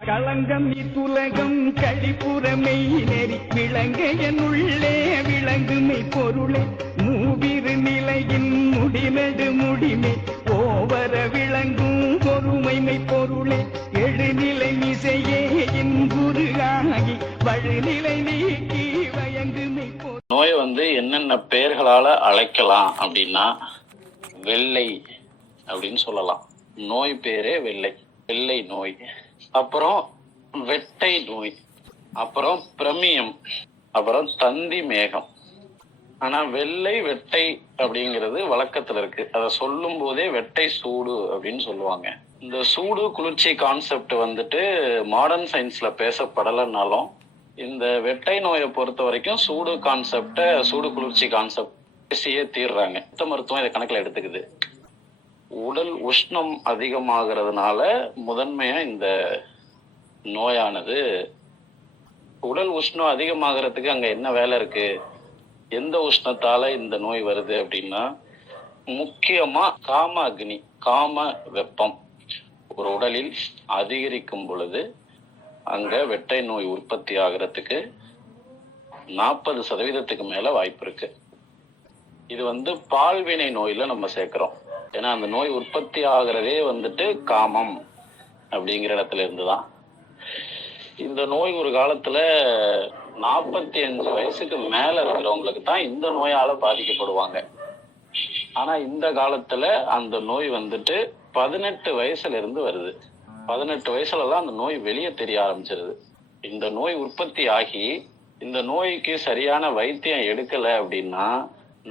களங்கம் இத்துலகம் கழிப்புறமை நெறி விளங்க என்னுள்ளே விளங்குமை பொருளே மூவிரு நிலையின் முடிநடு முடிமை ஓவர விளங்கும் பொறுமைமை பொருளே எழுநிலை இசையே இன்புருகாகி வழுநிலை நீக்கி வயங்குமை பொருள். நோய் என்னென்ன பெயர்களால அழைக்கலாம் அப்படின்னா வெள்ளை அப்படின்னு சொல்லலாம். நோய் பேரே வெள்ளை. வெள்ளை நோய், அப்புறம் வெட்டை நோய், அப்புறம் பிரமியம், அப்புறம் தந்தி மேகம். ஆனா வெள்ளை வெட்டை அப்படிங்கிறது வழக்கத்துல இருக்கு. அதை சொல்லும் போதே வெட்டை சூடு அப்படின்னு சொல்லுவாங்க. இந்த சூடு குளிர்ச்சி கான்செப்ட் மாடர்ன் சயின்ஸ்ல பேசப்படலைன்னாலும் இந்த வெட்டை நோயை பொறுத்த வரைக்கும் சூடு கான்செப்ட, சூடு குளிர்ச்சி கான்செப்ட் பேசியே தீர்றாங்க. சித்த மருத்துவம் இதை கணக்குல எடுத்துக்குது. உடல் உஷ்ணம் அதிகமாகிறதுனால முதன்மையா இந்த நோயானது, உடல் உஷ்ணம் அதிகமாகிறதுக்கு அங்க என்ன வேலை இருக்கு, எந்த உஷ்ணத்தால இந்த நோய் வருது அப்படின்னா, முக்கியமா காம அக்னி, காம வெப்பம் ஒரு உடலில் அதிகரிக்கும் பொழுது அங்க வெட்டை நோய் உற்பத்தி ஆகிறதுக்கு 40% மேல வாய்ப்பு இருக்கு. இது பால்வினை நோயில நம்ம சேர்க்கிறோம். ஏன்னா அந்த நோய் உற்பத்தி ஆகிறதே காமம் அப்படிங்கிற இடத்துல இருந்துதான். இந்த நோய் ஒரு காலத்துல 45 வயசுக்கு மேல இருக்கிறவங்களுக்கு தான் இந்த நோயால பாதிக்கப்படுவாங்க. ஆனா இந்த காலத்துல அந்த நோய் 18 வயசுல இருந்து வருது. 18 வயசுலதான் அந்த நோய் வெளியே தெரிய ஆரம்பிச்சிருது. இந்த நோய் உற்பத்தி ஆகி இந்த நோய்க்கு சரியான வைத்தியம் எடுக்கல அப்படின்னா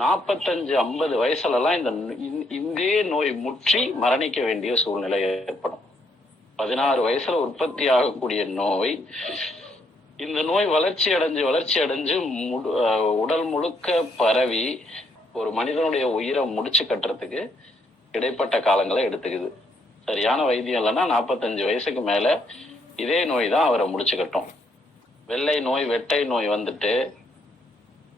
45-50 வயசுலலாம் இந்த நோய் முற்றி மரணிக்க வேண்டிய சூழ்நிலை ஏற்படும். 16 வயசுல உற்பத்தி ஆகக்கூடிய நோய், இந்த நோய் வளர்ச்சி அடைஞ்சு உடல் முழுக்க பரவி ஒரு மனிதனுடைய உயிரை முடிச்சு கட்டுறதுக்கு இடைப்பட்ட காலங்களை எடுத்துக்குது. சரியான வைத்தியம் இல்லைன்னா 45 வயசுக்கு மேல இதே நோய் தான் அவரை முடிச்சு கட்டும். வெள்ளை நோய், வெட்டை நோய்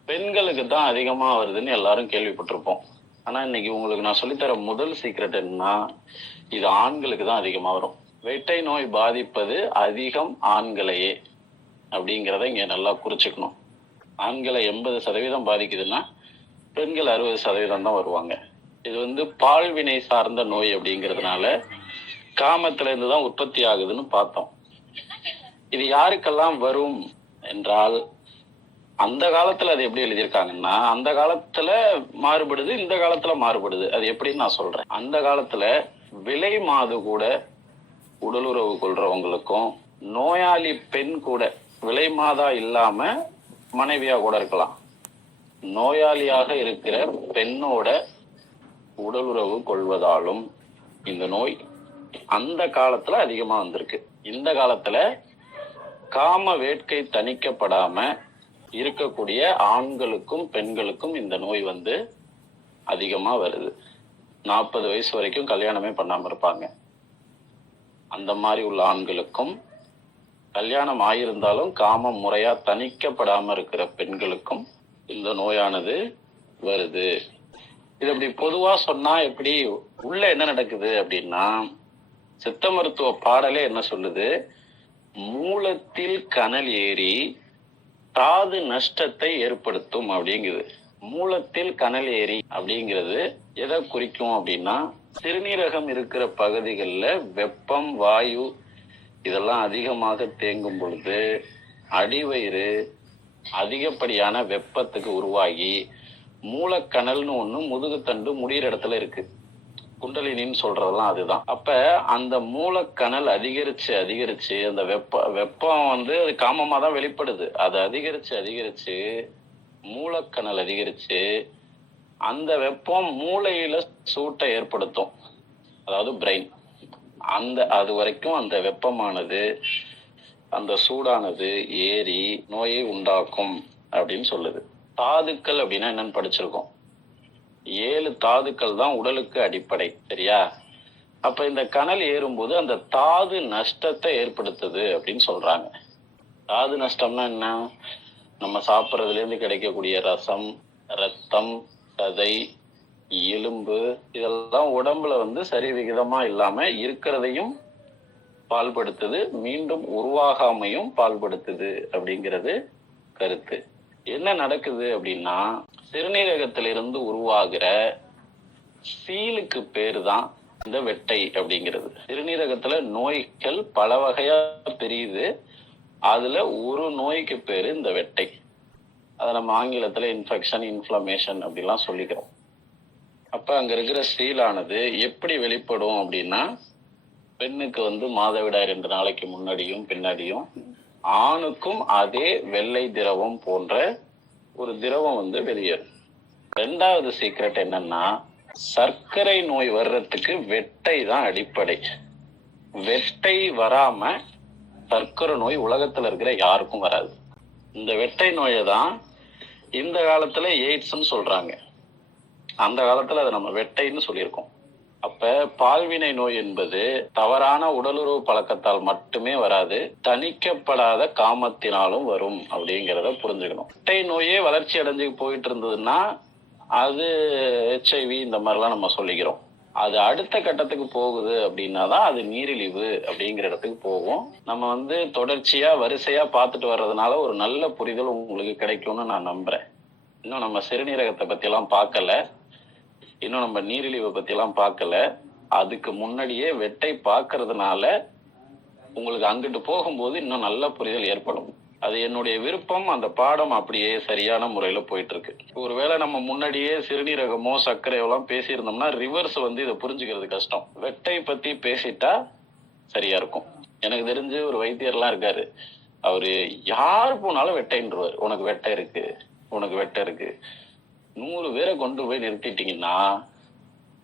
பெண்களுக்கு தான் அதிகமா வருதுன்னு எல்லாரும் கேள்விப்பட்டிருப்போம். ஆனா இன்னைக்கு உங்களுக்கு நான் சொல்லித்தர முதல் சீக்ரெட் என்னன்னா, இது ஆண்களுக்கு தான் அதிகமா வரும். வெட்டை நோய் பாதிப்பது அதிகம் ஆண்களையே அப்படிங்கிறத இங்க நல்லா குறிச்சுக்கணும். ஆண்களை 80% பாதிக்குதுன்னா பெண்கள் 60% தான் வருவாங்க. இது பால்வினை சார்ந்த நோய் அப்படிங்கிறதுனால காமத்துல இருந்து தான் உற்பத்தி ஆகுதுன்னு பார்த்தோம். இது யாருக்கெல்லாம் வரும் என்றால், அந்த காலத்துல அது எப்படி எழுதியிருக்காங்கன்னா, அந்த காலத்துல மாறுபடுது, இந்த காலத்துல மாறுபடுது. அது எப்படின்னு நான் சொல்றேன். அந்த காலத்துல விலை மாது கூட உடலுறவு கொள்றவங்களுக்கும், நோயாளி பெண் கூட விலை மாதா இல்லாம மனைவியா கூட இருக்கலாம், நோயாளியாக இருக்கிற பெண்ணோட உடலுறவு கொள்வதாலும் இந்த நோய் அந்த காலத்துல அதிகமா வந்திருக்கு. இந்த காலத்துல காம வேட்கை தணிக்கப்படாம இருக்கக்கூடிய ஆண்களுக்கும் பெண்களுக்கும் இந்த நோய் அதிகமா வருது. 40 வயசு வரைக்கும் கல்யாணமே பண்ணாம இருப்பாங்க. அந்த மாதிரி உள்ள ஆண்களுக்கும், கல்யாணம் ஆயிருந்தாலும் காமம் முறையா தணிக்கப்படாம இருக்கிற பெண்களுக்கும் இந்த நோயானது வருது. இது அப்படி பொதுவா சொன்னா எப்படி உள்ள என்ன நடக்குது அப்படின்னா, சித்த மருத்துவ பாடலே என்ன சொல்லுது, மூலத்தில் கனல் ஏறி தாது நஷ்டத்தை ஏற்படுத்தும் அப்படிங்குது. மூலத்தில் கனல் ஏரி அப்படிங்கிறது எதை குறிக்கும் அப்படின்னா, சிறுநீரகம் இருக்கிற பகுதிகளில் வெப்பம், வாயு இதெல்லாம் அதிகமாக தேங்கும் பொழுது அடிவயிறு அதிகப்படியான வெப்பத்துக்கு உருவாகி மூலக்கனல்னு ஒண்ணு முதுகுத்தண்டு முடிகிற இடத்துல இருக்கு. குண்டலினின்னு சொல்றதெல்லாம் அதுதான். அப்ப அந்த மூலக்கனல் அதிகரிச்சு அந்த வெப்பம் அது காமமா தான் வெளிப்படுது. அது அதிகரிச்சு மூலக்கனல் அதிகரிச்சு அந்த வெப்பம் மூளையில சூட்டை ஏற்படுத்தும், அதாவது பிரெயின். அது வரைக்கும் அந்த வெப்பமானது, அந்த சூடானது ஏறி நோயை உண்டாக்கும் அப்படின்னு சொல்லுது. தாதுக்கள் அப்படின்னா என்னன்னு படிச்சிருக்கோம். 7 தாதுக்கள் தான் உடலுக்கு அடிப்படை, சரியா? அப்ப இந்த கனல் ஏறும்போது அந்த தாது நஷ்டத்தை ஏற்படுத்துது அப்படின்னு சொல்றாங்க. தாது நஷ்டம்னா என்ன? நம்ம சாப்பிட்றதுல இருந்து கிடைக்கக்கூடிய ரசம், ரத்தம், சதை, எலும்பு இதெல்லாம் உடம்புல சரி விகிதமா இல்லாம இருக்கிறதையும் பால்படுத்துது, மீண்டும் உருவாகாமையும் பால்படுத்துது அப்படிங்கிறது கருத்து. என்ன நடக்குது அப்படின்னா, சிறுநீரகத்திலிருந்து உருவாகிற சீலுக்கு பேரு தான் இந்த வெட்டை அப்படிங்கிறது. சிறுநீரகத்துல நோய்கள் பல வகையா பிரியுது, அதுல ஒரு நோய்க்கு பேரு இந்த வெட்டை. அதை நம்ம ஆங்கிலத்துல இன்ஃபெக்ஷன், இன்ஃப்ளமேஷன் அப்படிலாம் சொல்லிக்கிறோம். அப்ப அங்க இருக்கிற சீலானது எப்படி வெளிப்படும் அப்படின்னா, பெண்ணுக்கு மாதவிடாய் 2 நாளைக்கு முன்னாடியும் பின்னாடியும், ஆணுக்கும் அதே வெள்ளை திரவம் போன்ற ஒரு திரவம் வெளியேறும். 2வது சீக்ரெட் என்னன்னா, சர்க்கரை நோய் வர்றதுக்கு வெட்டை தான் அடிப்படை. வெட்டை வராம சர்க்கரை நோய் உலகத்துல இருக்கிற யாருக்கும் வராது. இந்த வெட்டை நோயை தான் இந்த காலத்துல எய்ட்ஸ்ன்னு சொல்றாங்க, அந்த காலத்துல அதை நம்ம வெட்டைன்னு சொல்லியிருக்கோம். அப்ப பால்வினை நோய் என்பது தவறான உடலுறவு பழக்கத்தால் மட்டுமே வராது, தணிக்கப்படாத காமத்தினாலும் வரும் அப்படிங்கிறத புரிஞ்சுக்கணும். வெட்டை நோயே வளர்ச்சி அடைஞ்சு போயிட்டு இருந்ததுன்னா அது HIV இந்த மாதிரிலாம் நம்ம சொல்லிக்கிறோம். அது அடுத்த கட்டத்துக்கு போகுது அப்படின்னா தான் அது நீரிழிவு அப்படிங்கிற இடத்துக்கு போகும். நம்ம தொடர்ச்சியா வரிசையா பார்த்துட்டு வர்றதுனால ஒரு நல்ல புரிதல் உங்களுக்கு கிடைக்கும்னு நான் நம்புறேன். இன்னும் நம்ம சிறுநீரகத்தை பத்தி எல்லாம் பார்க்கல, இன்னும் நம்ம நீரிழிவை பத்தி எல்லாம் பார்க்கல. அதுக்கு முன்னாடியே வெட்டை பார்க்கறதுனால உங்களுக்கு அங்கிட்டு போகும்போது இன்னும் நல்ல புரிதல் ஏற்படும். அது என்னுடைய விருப்பம். அந்த பாடம் அப்படியே சரியான முறையில போயிட்டு இருக்கு. ஒருவேளை நம்ம முன்னாடியே சிறுநீரகமோ சர்க்கரையோ எல்லாம் பேசியிருந்தோம்னா ரிவர்ஸ் இதை புரிஞ்சுக்கிறது கஷ்டம். வெட்டை பத்தி பேசிட்டா சரியா இருக்கும். எனக்கு தெரிஞ்சு ஒரு வைத்தியர்லாம் இருக்காரு, அவரு யாரு போனாலும் வெட்டைன்றுவார். உனக்கு வெட்டை இருக்கு, உனக்கு வெட்டை இருக்கு. 100 பேரை கொண்டு போய் நிறுத்திட்டீங்கன்னா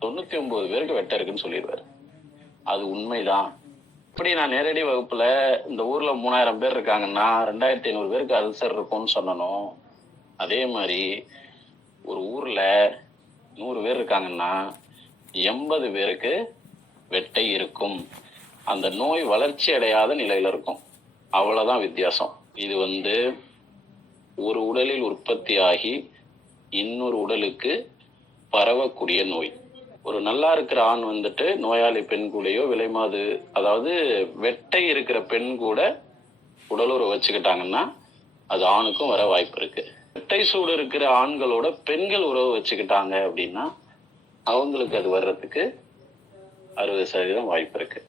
99 பேருக்கு வெட்டை இருக்குன்னு சொல்லிடுவாரு. அது உண்மைதான். இப்படி நான் நேரடி வகுப்புல இந்த ஊர்ல 3000 பேர் இருக்காங்கன்னா 2500 பேருக்கு அல்சர் இருக்கும்னு சொன்னனும், அதே மாதிரி ஒரு ஊர்ல 100 பேர் இருக்காங்கன்னா 80 பேருக்கு வெட்டை இருக்கும். அந்த நோய் வளர்ச்சி அடையாத நிலையில இருக்கும். அவ்வளவுதான் வித்தியாசம். இது ஒரு உடலில் உற்பத்தி ஆகி இன்னொரு உடலுக்கு பரவக்கூடிய நோய். ஒரு நல்லா இருக்கிற ஆண் நோயாளி பெண் கூடயோ விலைமாது, அதாவது வெட்டை இருக்கிற பெண் கூட உடலுறவு வச்சுக்கிட்டாங்கன்னா அது ஆணுக்கும் வர வாய்ப்பு இருக்கு. வெட்டை சூடு இருக்கிற ஆண்களோட பெண்கள் உறவு வச்சுக்கிட்டாங்க அப்படின்னா அவங்களுக்கு அது வர்றதுக்கு 60% வாய்ப்பு இருக்கு.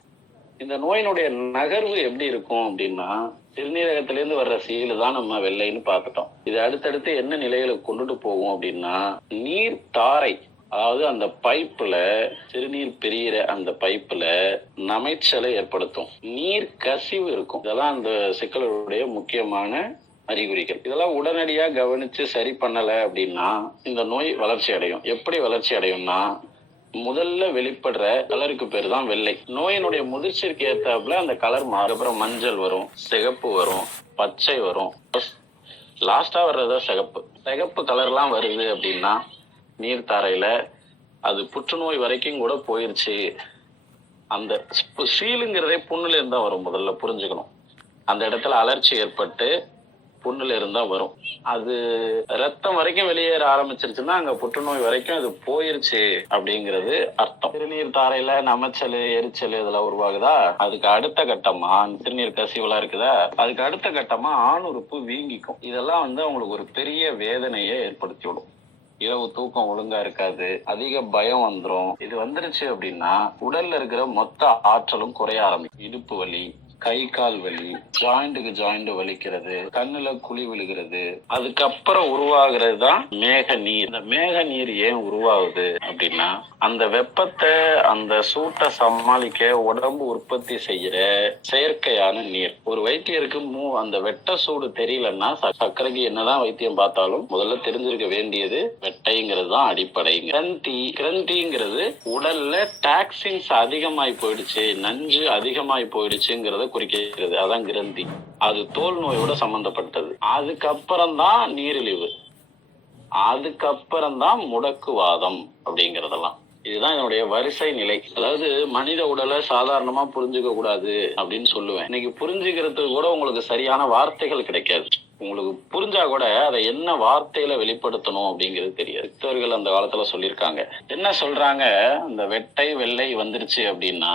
இந்த நோயினுடைய நகர்வு எப்படி இருக்கும் அப்படின்னா, சிறுநீரகத்திலேருந்து வர்ற சீலு தான் நம்ம வெள்ளைன்னு பார்த்துட்டோம். இது அடுத்தடுத்து என்ன நிலைகளுக்கு கொண்டுட்டு போகும் அப்படின்னா, நீர் தாரை, அதாவது அந்த பைப்புல சிறுநீர் பெரியற அந்த பைப்புல நமைச்சலை ஏற்படுத்தும். நீர் கசிவு இருக்கும். இதெல்லாம் அந்த சிக்கலுடைய முக்கியமான அறிகுறிகள். இதெல்லாம் உடனடியா கவனிச்சு சரி பண்ணல அப்படின்னா இந்த நோய் வளர்ச்சி அடையும். எப்படி வளர்ச்சி அடையும்னா, முதல்ல வெளிப்படுற கலருக்கு பேரு தான் வெள்ளை. நோயினுடைய முதிர்ச்சிக்கு ஏற்றாப்புல அந்த கலர் மாறும். அப்புறம் மஞ்சள் வரும், சிகப்பு வரும், பச்சை வரும், லாஸ்டா வர்றதா சிகப்பு. சிகப்பு கலர்லாம் வருது அப்படின்னா நீர்த்தாரையில அது புற்றுநோய் வரைக்கும் கூட போயிருச்சு. அந்த சீலுங்கிறதே புண்ணுல இருந்தா வரும். முதல்ல புரிஞ்சுக்கணும், அந்த இடத்துல அலர்ச்சி ஏற்பட்டு புண்ணுல இருந்தா வரும். அது ரத்தம் வரைக்கும் வெளியேற ஆரம்பிச்சிருச்சுன்னா அங்க புற்றுநோய் வரைக்கும் அது போயிருச்சு அப்படிங்கிறது அர்த்தம். சிறுநீர் தாரையில நமைச்சல், எரிச்சல் இதெல்லாம் உருவாகுதா, அதுக்கு அடுத்த கட்டமா சிறுநீர் கசிவுலாம் இருக்குதா, அதுக்கு அடுத்த கட்டமா ஆணுறுப்பு வீங்கிக்கும். இதெல்லாம் அவங்களுக்கு ஒரு பெரிய வேதனையை ஏற்படுத்தி விடும். இரவு தூக்கம் ஒழுங்கா இருக்காது, அதிக பயம் வந்துரும். இது வந்துருச்சு அப்படின்னா உடல்ல இருக்கிற மொத்த ஆற்றலும் குறைய ஆரம்பிக்கும். இடுப்பு வலி, கை கால் வலி, ஜாயிண்ட்டுக்கு ஜாயிண்ட் வலிக்கிறது, கண்ணுல குழி விழுகிறது. அதுக்கப்புறம் உருவாகிறது தான் மேக நீர். இந்த மேக நீர் ஏன் உருவாகுது அப்படின்னா, அந்த வெப்பத்தை அந்த சூட்டை சமாளிக்க உடம்பு உற்பத்தி செய்யற செயற்கையான நீர். ஒரு வைத்தியருக்கு அந்த வெட்ட சூடு தெரியலன்னா சர்க்கரைக்கு என்னதான் வைத்தியம் பார்த்தாலும் முதல்ல தெரிஞ்சிருக்க வேண்டியது வெட்டைங்கிறது தான் அடிப்படை. கிரந்திங்கிறது உடல்ல டாக்ஸின்ஸ் அதிகமாய் போயிடுச்சு, நஞ்சு அதிகமாய் போயிடுச்சுங்கிறத குறிக்கிறது. அதான் கிரந்தி. அது தோல் நோயோட சம்பந்தப்பட்டது. அதுக்கப்புறம் தான் நீரிழிவு, அதுக்கப்புறம் தான் முடக்குவாதம் அப்படிங்கறதெல்லாம். இதுதான் என்னுடைய வரிசை நிலை. அதாவது மனித உடலை சாதாரணமா புரிஞ்சுக்க கூடாது அப்படின்னு சொல்லுவேன். இன்னைக்கு புரிஞ்சுக்கிறதுக்கு கூட உங்களுக்கு சரியான வார்த்தைகள் கிடைக்காது. உங்களுக்கு புரிஞ்சா கூட அதை என்ன வார்த்தையில வெளிப்படுத்தணும் அப்படிங்கிறது தெரியாது. சித்தர்கள் அந்த காலத்துல சொல்லியிருக்காங்க. என்ன சொல்றாங்க, இந்த வெட்டை வெள்ளை வந்துருச்சு அப்படின்னா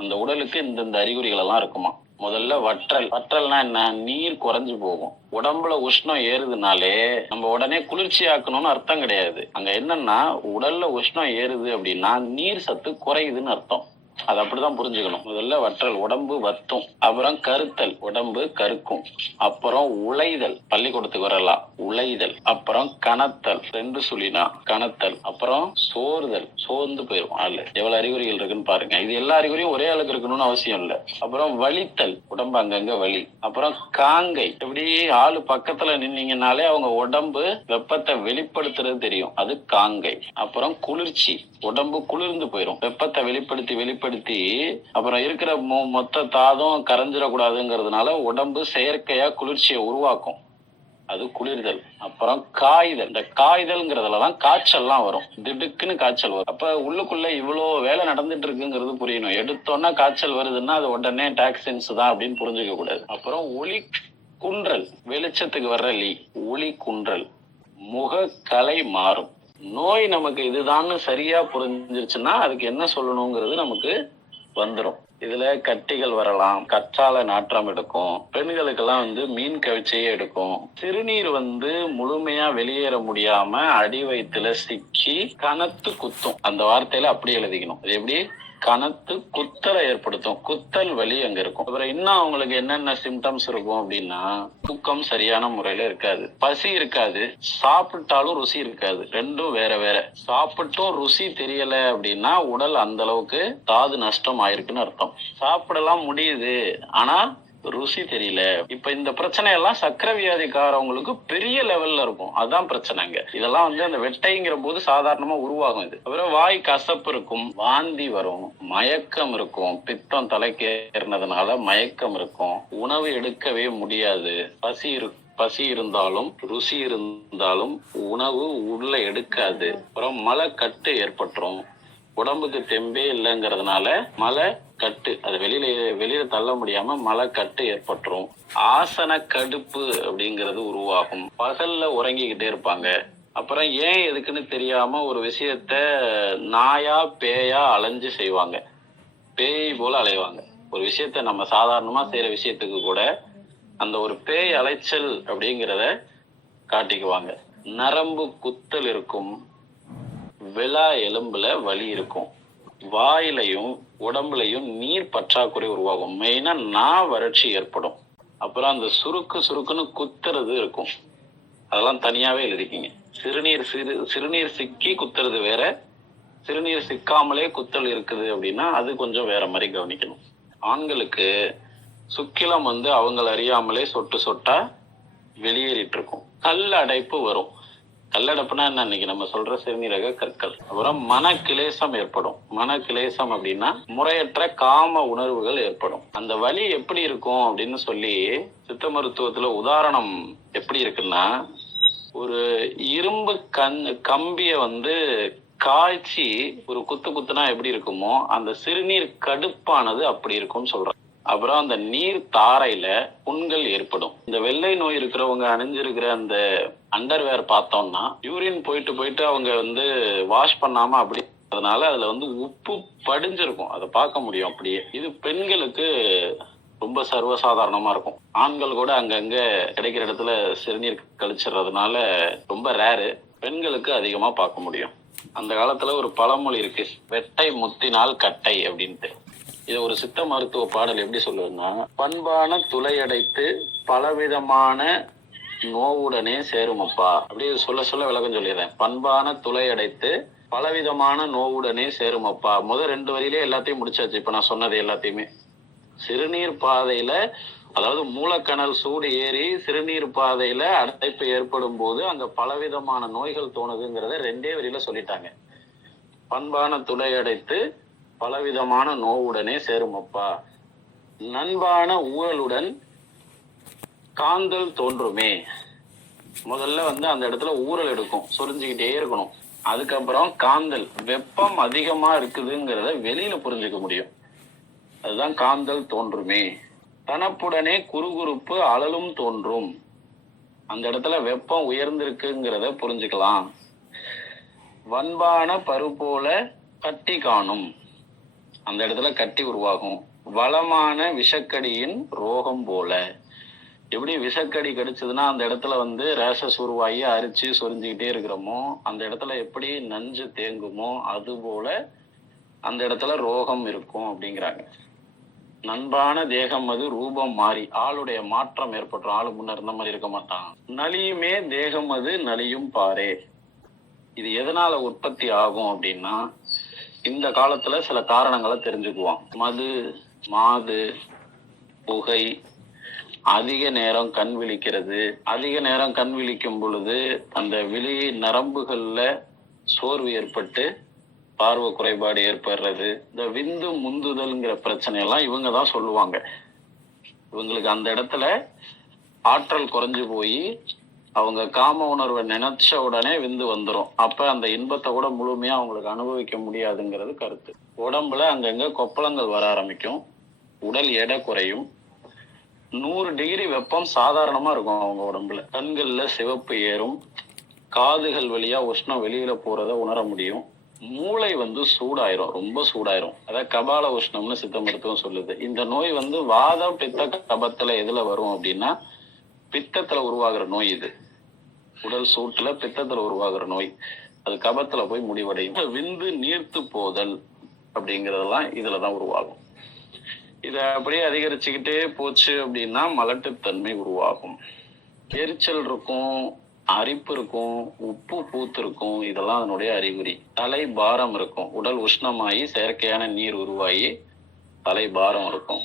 அந்த உடலுக்கு இந்த அறிகுறிகள் எல்லாம் இருக்குமா. முதல்ல வற்றல்னா என்ன? நீர் குறைஞ்சு போகும். உடம்புல உஷ்ணம் ஏறுதுனாலே நம்ம உடனே குளிர்ச்சி ஆக்கணும்னு அர்த்தம் கிடையாது. அங்க என்னன்னா, உடல்ல உஷ்ணம் ஏறுது அப்படின்னா நீர் சத்து குறையுதுன்னு அர்த்தம். அது அப்படிதான் புரிஞ்சுக்கணும். முதல்ல வற்றல், உடம்பு வத்தும். அப்புறம் கருத்தல், உடம்பு கருக்கும். அப்புறம் உளைதல், பள்ளிக்கூடத்துக்கு வரலாம், உளைதல். அப்புறம் கனத்தல், 2 சுழினா கனத்தல். அப்புறம் சோர்தல், சோர்ந்து போயிடும் ஆளு. எவ்வளவு அறிகுறிகள் இருக்குன்னு பாருங்க. இது எல்லா அறிகுறியும் ஒரே ஆளுக்கு இருக்கணும்னு அவசியம் இல்ல. அப்புறம் வலித்தல், உடம்பு அங்கங்க வலி. அப்புறம் காங்கை, எப்படி ஆளு பக்கத்துல நின்னீங்கனாலே அவங்க உடம்பு வெப்பத்தை வெளிப்படுத்துறது தெரியும், அது காங்கை. அப்புறம் குளிர்ச்சி, உடம்பு குளிர்ந்து போயிடும். வெப்பத்தை வெளிப்படுத்தி அப்புறம் இருக்கிற மொத்த தாதும் கரைஞ்சிடக்கூடாதுங்கிறதுனால உடம்பு செயற்கையா குளிர்ச்சியை உருவாக்கும், அது குளிர்தல். அப்புறம் காய்தல், இந்த காய்தல்ங்கிறதுலதான் காய்ச்சல்லாம் வரும், திடுக்குன்னு காய்ச்சல் வரும். அப்ப உள்ளுக்குள்ள இவ்வளோ வேலை நடந்துட்டு இருக்குங்கிறது புரியணும். எடுத்தோன்னா காய்ச்சல் வருதுன்னா அது உடனே டாக்ஸின்ஸ் தான் அப்படின்னு புரிஞ்சுக்க கூடாது. அப்புறம் ஒளி குன்றல், வெளிச்சத்துக்கு வர்ற ஒளி குன்றல். முகக்கலை மாறும். நோய் நமக்கு இதுதான்னு சரியா புரிஞ்சிருச்சுன்னா அதுக்கு என்ன சொல்லணுங்கிறது நமக்கு வந்துடும். இதுல கட்டிகள் வரலாம், கற்றாழை நாற்றம் எடுக்கும், பெண்களுக்கெல்லாம் மீன் கவிச்சையே எடுக்கும். சிறுநீர் முழுமையா வெளியேற முடியாம அடி வயிற்றுல சிக்கி கனத்து குத்தும். அந்த வார்த்தையில அப்படி எழுதிக்கணும். அது எப்படி? கனத்து குத்தலை ஏற்படுத்தும், குத்தல் வலி அங்க இருக்கும். அப்புறம் இன்னும் அவங்களுக்கு என்னென்ன சிம்டம்ஸ் இருக்கும் அப்படின்னா, தூக்கம் சரியான முறையில இருக்காது, பசி இருக்காது, சாப்பிட்டாலும் ருசி இருக்காது. ரெண்டும் வேற வேற. சாப்பிட்டும் ருசி தெரியல அப்படின்னா உடல் அந்த அளவுக்கு தாது நஷ்டம் ஆயிருக்குன்னு அர்த்தம். சாப்பிடலாம் முடியுது, ஆனா ருசி தெரியல. இப்ப இந்த பிரச்சனை எல்லாம் சக்கரை வியாதிக்காரவங்களுக்கு பெரிய லெவல்ல இருக்கும். அதான் பிரச்சனைங்க. இதெல்லாம் அந்த வெட்டைங்கிற போது சாதாரணமா உருவாகும். இது அப்புறம் வாய் கசப்பு இருக்கும், வாந்தி வரும், மயக்கம் இருக்கும். பித்தம் தலைக்கு ஏறினதுனால மயக்கம் இருக்கும். உணவு எடுக்கவே முடியாது. பசி இருந்தாலும் ருசி இருந்தாலும் உணவு உள்ள எடுக்காது. அப்புறம் மலக்கட்டு ஏற்பட்டுரும். உடம்புக்கு தெம்பே இல்லைங்கிறதுனால மலை கட்டு, அது வெளியில தள்ள முடியாம மலை கட்டு ஏற்பட்டுரும். ஆசன கடுப்பு அப்படிங்கிறது உருவாகும். பகல்ல உறங்கிக்கிட்டே இருப்பாங்க. அப்புறம் ஏன் எதுக்குன்னு தெரியாம ஒரு விஷயத்த நாயா பேயா அலைஞ்சு செய்வாங்க, பேய் போல அலைவாங்க. ஒரு விஷயத்த நம்ம சாதாரணமா செய்யற விஷயத்துக்கு கூட அந்த ஒரு பேய் அலைச்சல் அப்படிங்கிறத காட்டிக்குவாங்க. நரம்பு குத்தல் இருக்கும், விழா எலும்புல வலி இருக்கும், வாயிலையும் உடம்புலையும் நீர் பற்றாக்குறை உருவாகும். மெயினா வறட்சி ஏற்படும். அப்புறம் அந்த சுருக்குன்னு குத்துறது இருக்கும். அதெல்லாம் தனியாவே எழுதிக்கிங்க. சிறுநீர் சிக்கி குத்துறது வேற, சிறுநீர் சிக்காமலே குத்தல் இருக்குது அப்படின்னா அது கொஞ்சம் வேற மாதிரி கவனிக்கணும். ஆண்களுக்கு சுக்கிலம் அவங்கள அறியாமலே சொட்டு சொட்டா வெளியேறிட்டு இருக்கும். கல்லடைப்பு வரும். கல்லடைப்புனா என்ன? இன்னைக்கு நம்ம சொல்ற சிறுநீரக கற்கள். அப்புறம் மனக்கிலேசம் ஏற்படும். மனக்கிலேசம் அப்படின்னா முறையற்ற காம உணர்வுகள் ஏற்படும். அந்த வலி எப்படி இருக்கும் அப்படின்னு சொல்லி சித்த மருத்துவத்துல உதாரணம் எப்படி இருக்குன்னா, ஒரு இரும்பு கம்பிய காய்ச்சி ஒரு குத்துனா எப்படி இருக்குமோ அந்த சிறுநீர் கடுப்பானது அப்படி இருக்கும்னு சொல்றாங்க. அப்புறம் அந்த நீர் தாரையில புண்கள் ஏற்படும். இந்த வெள்ளை நோய் இருக்கிறவங்க அணிஞ்சிருக்கிற அந்த அண்டர்வேர் பார்த்தோம்னா யூரின் போயிட்டு அவங்க வாஷ் பண்ணாம அப்படி, அதனால அதுல உப்பு படிஞ்சிருக்கும், அதை பார்க்க முடியும் அப்படியே. இது பெண்களுக்கு ரொம்ப சர்வசாதாரணமா இருக்கும். ஆண்கள் கூட அங்கங்க கிடைக்கிற இடத்துல சிறுநீர் கழிச்சிடுறதுனால ரொம்ப ரேரு. பெண்களுக்கு அதிகமா பார்க்க முடியும். அந்த காலத்துல ஒரு பழமொழி இருக்கு, வெட்டை முத்தினால் கட்டை அப்படின்ட்டு. இது ஒரு சித்த மருத்துவ பாடல் எப்படி சொல்லுதுன்னா, பண்பான துளையடைத்து பலவிதமான நோவுடனே சேருமப்பா. அப்படியே சொல்ல விளக்கம் சொல்லிடுறேன். பண்பான துளையடைத்து பலவிதமான நோவுடனே சேருமப்பா. முதல் 2 வரியிலே எல்லாத்தையும் முடிச்சாச்சு. இப்ப நான் சொன்னது எல்லாத்தையுமே சிறுநீர் பாதையில, அதாவது மூலக்கணல் சூடு ஏறி சிறுநீர் பாதையில அடைப்பு ஏற்படும் போது அங்க பலவிதமான நோய்கள் தோணுதுங்கிறத 2 வரியில சொல்லிட்டாங்க. பண்பான துளையடைத்து பலவிதமான நோவுடனே சேருமப்பா. நண்பான ஊழலுடன் காந்தல் தோன்றுமே. முதல்ல அந்த இடத்துல ஊறல் எடுக்கும், சொரிஞ்சுக்கிட்டே இருக்கணும். அதுக்கப்புறம் காந்தல், வெப்பம் அதிகமா இருக்குதுங்கிறத வெளியில புரிஞ்சுக்க முடியும். அதுதான் காந்தல் தோன்றுமே. தனப்புடனே குறுகுறுப்பு அழலும் தோன்றும். அந்த இடத்துல வெப்பம் உயர்ந்திருக்குங்கிறத புரிஞ்சுக்கலாம். வன்பான பரு போல கட்டி காணும். அந்த இடத்துல கட்டி உருவாகும். வளமான விஷக்கடியின் ரோகம் போல. எப்படி விஷக்கடி கடிச்சதுன்னா அந்த இடத்துல வந்து ரேஷஸ் உருவாகி அரிச்சு சொரிஞ்சுக்கிட்டே இருக்கிறோமோ, அந்த இடத்துல எப்படி நஞ்சு தேங்குமோ அது போல அந்த இடத்துல ரோகம் இருக்கும் அப்படிங்கிறாங்க. நண்பான தேகம் அது ரூபம் மாறி, ஆளுடைய மாற்றம் ஏற்பட்டுரும். ஆளு முன்ன இருந்த மாதிரி இருக்க மாட்டான். நலியுமே தேகம் அது நலியும் பாரே. இது எதனால உற்பத்தி ஆகும் அப்படின்னா, இந்த காலத்துல சில காரணங்களை தெரிஞ்சுக்குவான். மது, மாது, புகை, அதிக நேரம் கண் விழிக்கிறது. அதிக நேரம் கண் விழிக்கும் பொழுது அந்த விழி நரம்புகள்ல சோர்வு ஏற்பட்டு பார்வை குறைபாடு ஏற்படுறது. இந்த விந்து முந்துதல்ங்கிற பிரச்சனை எல்லாம் இவங்க தான் சொல்லுவாங்க. இவங்களுக்கு அந்த இடத்துல ஆற்றல் குறைஞ்சு போய் அவங்க காம உணர்வை நினைச்ச உடனே விந்து வந்துடும். அப்ப அந்த இன்பத்தை கூட முழுமையா அவங்களுக்கு அனுபவிக்க முடியாதுங்கிறது கருத்து. உடம்புல அங்கங்க கொப்பளங்கள் வர ஆரம்பிக்கும். உடல் எடை குறையும். 100 டிகிரி வெப்பம் சாதாரணமா இருக்கும் அவங்க உடம்புல. கண்கள்ல சிவப்பு ஏறும். காதுகள் வழியா உஷ்ணம் வெளியில போறத உணர முடியும். மூளை வந்து சூடாயிரும், ரொம்ப சூடாயிரும். அதாவது கபால உஷ்ணம்னு சித்த மருத்துவம் சொல்லுது. இந்த நோய் வந்து வாதம், பித்த, கபத்துல எதுல வரும் அப்படின்னா பித்தத்துல உருவாகிற நோய். இது உடல் சூட்டுல பித்தத்துல உருவாகிற நோய். அது கபத்துல போய் முடிவடையும். விந்து நீர்த்து போதல் அப்படிங்கறதெல்லாம் இதுலதான் உருவாகும். இத அப்படியே அதிகரிச்சுக்கிட்டே போச்சு அப்படின்னா மலட்டுத்தன்மை உருவாகும். எரிச்சல் இருக்கும், அரிப்பு இருக்கும், உப்பு பூத்து இருக்கும். இதெல்லாம் அதனுடைய அறிகுறி. தலை பாரம் இருக்கும். உடல் உஷ்ணமாகி செயற்கையான நீர் உருவாகி தலை பாரம் இருக்கும்.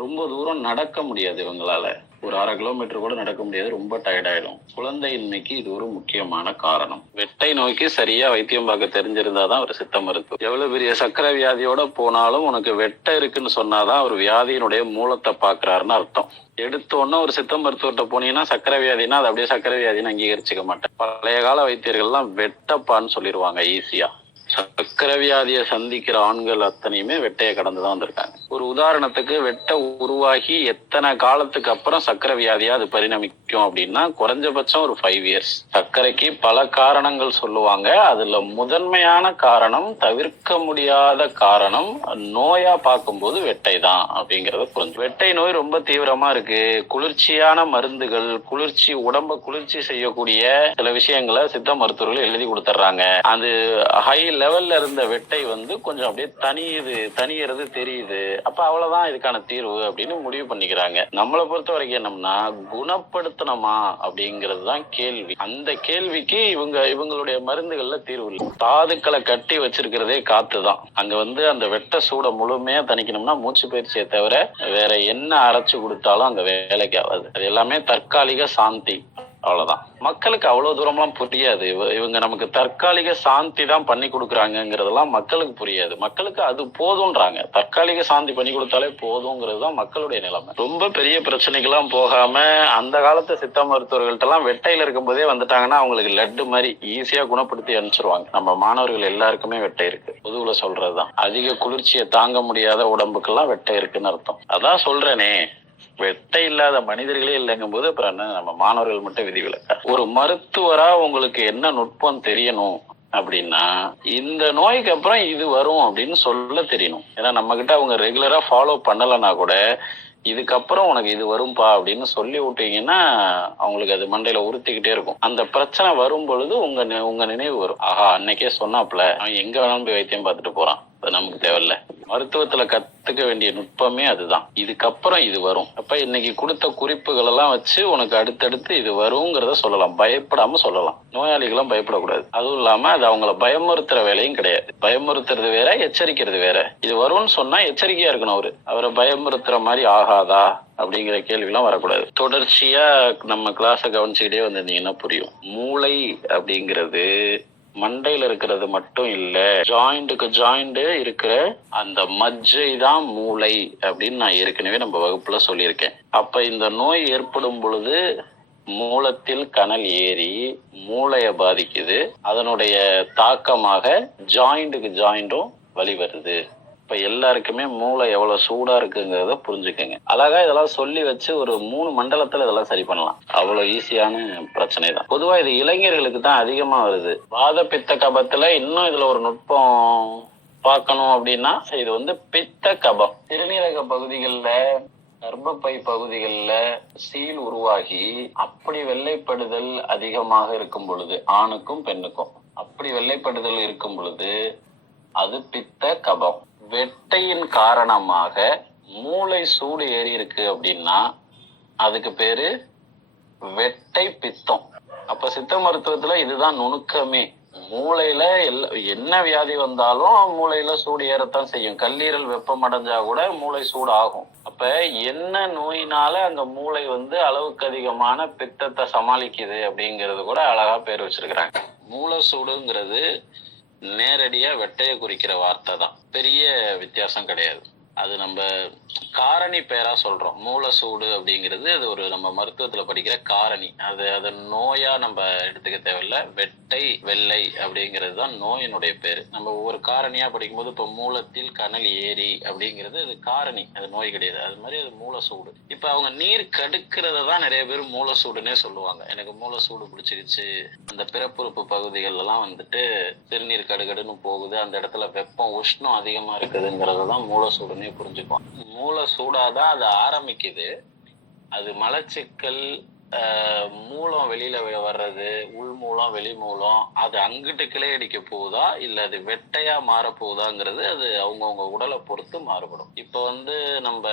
ரொம்ப தூரம் நடக்க முடியாது இவங்களால. ஒரு 1/2 கிலோமீட்டர் கூட நடக்க முடியாது. ரொம்ப டயர்ட் ஆயிடும். குழந்தையின்மைக்கு இது ஒரு முக்கியமான காரணம். வெட்டை நோய்க்கு சரியா வைத்தியம் பார்க்க தெரிஞ்சிருந்தாதான் ஒரு சித்த மருத்துவம். எவ்வளவு பெரிய சக்கரை வியாதியோட போனாலும் உனக்கு வெட்டை இருக்குன்னு சொன்னாதான் ஒரு வியாதியினுடைய மூலத்தை பாக்குறாருன்னு அர்த்தம். எடுத்தோன்னா ஒரு சித்த மருத்துவர்கிட்ட போனீங்கன்னா சக்கரை வியாதினா அது அப்படியே சக்கரை வியாதின்னு அங்கீகரிச்சுக்க மாட்டேன். பழைய கால வைத்தியர்கள்லாம் வெட்டப்பான்னு சொல்லிடுவாங்க ஈஸியா. சக்கரை வியாதியை சந்திக்கிற ஆண்கள் அத்தனையுமே வெட்டையை கடந்துதான் வந்திருக்காங்க. ஒரு உதாரணத்துக்கு வெட்டை உருவாகி எத்தனை காலத்துக்கு அப்புறம் சக்கரை வியாதியா அது பரிணமிக்கும் அப்படின்னா குறைஞ்சபட்சம் ஒரு 5 இயர்ஸ். சர்க்கரைக்கு பல காரணங்கள் சொல்லுவாங்க. அதுல முதன்மையான காரணம், தவிர்க்க முடியாத காரணம் நோயா பார்க்கும்போது வெட்டை தான் அப்படிங்கறத புரிஞ்சு. வெட்டை நோய் ரொம்ப தீவிரமா இருக்கு. குளிர்ச்சியான மருந்துகள், உடம்ப குளிர்ச்சி செய்யக்கூடிய சில விஷயங்களை சித்த மருத்துவர்கள் எழுதி கொடுத்துட்றாங்க. அது ஹை லெவல்ல இருந்த வெட்டை வந்து கொஞ்சம் அப்படியே தனியறது தெரியுது. அப்ப அவ்வளவுதான் இதுக்கான தீர்வு அப்படின்னு முடிவு பண்ணிக்கிறாங்க. நம்மளை பொறுத்த வரைக்கும் என்னம்னா, குணப்படுத்தணுமா அப்படிங்கிறது தான் கேள்வி. அந்த கேள்விக்கு இவங்களுடைய மருந்துகள்ல தீர்வு இல்லை. தாதுக்களை கட்டி வச்சிருக்கிறதே காத்துதான். அங்க வந்து அந்த வெட்ட சூட முழுமையா தணிக்கணும்னா மூச்சு பயிற்சியை தவிர வேற என்ன அரைச்சு கொடுத்தாலும் அங்க வேலைக்கு ஆகாது. அது எல்லாமே தற்காலிக சாந்தி, அவ்வளவுதான். மக்களுக்கு அவ்வளவு தூரம்லாம் புரியாது. இவங்க நமக்கு தற்காலிக சாந்தி தான் பண்ணி கொடுக்குறாங்கிறதெல்லாம் மக்களுக்கு புரியாது. மக்களுக்கு அது போதும்ன்றாங்க. தற்காலிக சாந்தி பண்ணி கொடுத்தாலே போதுங்கிறது தான் மக்களுடைய நிலைமை. ரொம்ப பெரிய பிரச்சனைக்கெல்லாம் போகாம அந்த காலத்து சித்த மருத்துவர்கள்ட்ட எல்லாம் வெட்டையில இருக்கும் போதே வந்துட்டாங்கன்னா அவங்களுக்கு லட்டு மாதிரி ஈஸியா குணப்படுத்தி அனுப்பிச்சிருவாங்க. நம்ம மாணவர்கள் எல்லாருக்குமே வெட்டை இருக்கு. பொதுவுல சொல்றதுதான். அதிக குளிர்ச்சியை தாங்க முடியாத உடம்புக்கெல்லாம் வெட்டை இருக்குன்னு அர்த்தம். அதான் சொல்றேனே, வெட்டை இல்லாத மனிதர்களே இல்லைங்கும் போது அப்புறம் என்ன நம்ம மாணவர்கள் மட்டும் விதிவிலக்கா? ஒரு மருத்துவரா உங்களுக்கு என்ன நுட்பம் தெரியணும் அப்படின்னா, இந்த நோய்க்கு அப்புறம் இது வரும் அப்படின்னு சொல்ல தெரியணும். ஏன்னா நம்ம கிட்ட அவங்க ரெகுலரா ஃபாலோ பண்ணலன்னா கூட இதுக்கப்புறம் உனக்கு இது வரும்பா அப்படின்னு சொல்லி விட்டீங்கன்னா அவங்களுக்கு அது மண்டையில உறுத்திக்கிட்டே இருக்கும். அந்த பிரச்சனை வரும் பொழுது உங்க நினைவு வரும். ஆஹா, அன்னைக்கே சொன்னாப்ல, அவன் எங்க வேணாலும் போய் வைத்தியம் பார்த்துட்டு போறான், அது நமக்கு தேவையில்ல. மருத்துவத்துல கத்துக்க வேண்டிய நுட்பமே அதுதான். இதுக்கப்புறம் இது வரும். அப்ப இன்னைக்கு கொடுத்த குறிப்புகள் எல்லாம் வச்சு உனக்கு அடுத்தடுத்து இது வருங்கிறத சொல்லலாம். பயப்படாம சொல்லலாம். நோயாளிகளும் பயப்படக்கூடாது. அதுவும் இல்லாம அது அவங்கள பயமுறுத்துற வேலையும் கிடையாது. பயமுறுத்துறது வேற, எச்சரிக்கிறது வேற. இது வரும்னு சொன்னா எச்சரிக்கையா இருக்கணும். அவரை பயமுறுத்துற மாதிரி ஆகாதா அப்படிங்கிற கேள்விலாம் வரக்கூடாது. தொடர்ச்சியா நம்ம கிளாஸை கவனிச்சுக்கிட்டே வந்திருந்தீங்கன்னா புரியும். மூளை அப்படிங்கிறது மண்டையில இருக்கிறது மட்டும் இல்ல, ஜாயிண்ட்டுக்கு ஜாயிண்ட் இருக்கிற அந்த மஜ்ஜை தான் மூளை அப்படின்னு நான் ஏற்கனவே நம்ம வகுப்புல சொல்லியிருக்கேன். அப்ப இந்த நோய் ஏற்படும் பொழுது மூலத்தில் கனல் ஏறி மூளைய பாதிக்குது. அதனுடைய தாக்கமாக ஜாயிண்ட்டுக்கு ஜாயிண்டும் வலி வருது. இப்ப எல்லாருக்குமே மூளை எவ்வளவு சூடா இருக்குங்கிறத புரிஞ்சுக்கங்க. அழகா இதெல்லாம் சொல்லி வச்சு ஒரு 3 மண்டலத்துல இதெல்லாம் சரி பண்ணலாம். அவ்வளவு ஈஸியான பிரச்சனை தான். பொதுவா இது இளைஞர்களுக்கு தான் அதிகமா வருது. வாத பித்த கபத்துல இன்னும் இதுல ஒரு நுட்பம் பார்க்கணும் அப்படின்னா இது வந்து பித்த கபம். சிறுநீரக பகுதிகளில், கர்ப்பப்பை பகுதிகளில் சீல் உருவாகி அப்படி வெள்ளைப்படுதல் அதிகமாக இருக்கும் பொழுது, ஆணுக்கும் பெண்ணுக்கும் அப்படி வெள்ளைப்படுதல் இருக்கும் பொழுது அது பித்த கபம். வெட்டையின் காரணமாக மூளை சூடு ஏறி இருக்கு அப்படின்னா அதுக்கு பேரு வெட்டை பித்தம். அப்ப சித்த மருத்துவத்துல இதுதான் நுணுக்கமே. மூளையில என்ன வியாதி வந்தாலும் மூளையில சூடு ஏறத்தான் செய்யும். கல்லீரல் வெப்பம் அடைஞ்சா கூட மூளை சூடு ஆகும். அப்ப என்ன நோயினால அந்த மூளை வந்து அளவுக்கு அதிகமான பித்தத்தை சமாளிக்குது அப்படிங்கிறது கூட அழகா பேர் வச்சிருக்கிறாங்க. மூளை சூடுங்கிறது நேரடியா வெட்டையை குறிக்கிற வார்த்தை தான், பெரிய வித்தியாசம் கிடையாது. அது நம்ம காரணி பேரா சொல்றோம். மூல சூடு அப்படிங்கிறது அது ஒரு நம்ம மருத்துவத்துல படிக்கிற காரணி. அது நோயா நம்ம எடுத்துக்க தேவையில்ல. வெட்டை வெள்ளை அப்படிங்கிறது தான் நோயினுடைய பேரு. நம்ம ஒவ்வொரு காரணியா படிக்கும்போது இப்ப மூலத்தில் கனல் ஏரி அப்படிங்கிறது அது காரணி, அது நோய் கிடையாது. அது மாதிரி அது மூல சூடு. இப்ப அவங்க நீர் கடுக்கிறத தான் நிறைய பேர் மூல சூடுன்னே சொல்லுவாங்க. எனக்கு மூல சூடு பிடிச்சிருச்சு, அந்த பிறப்புறுப்பு பகுதிகள் எல்லாம் வந்துட்டு சிறுநீர் கடுகடுன்னு போகுது, அந்த இடத்துல வெப்பம் உஷ்ணம் அதிகமா இருக்குதுங்கிறதான் மூல சூடுன்னு புரிஞ்சுக்குவோம். மூல சூடாதான் அது ஆரம்பிக்குது. அது மலச்சிக்கல், மூலம் வெளியில வர்றது, உள் மூலம் வெளி மூலம், அது அங்கிட்டு கிளை அடிக்க போகுதா இல்ல அது வெட்டையா மாற போகுதாங்கிறது அது அவங்கவுங்க உடலை பொறுத்து மாறுபடும். இப்ப வந்து நம்ம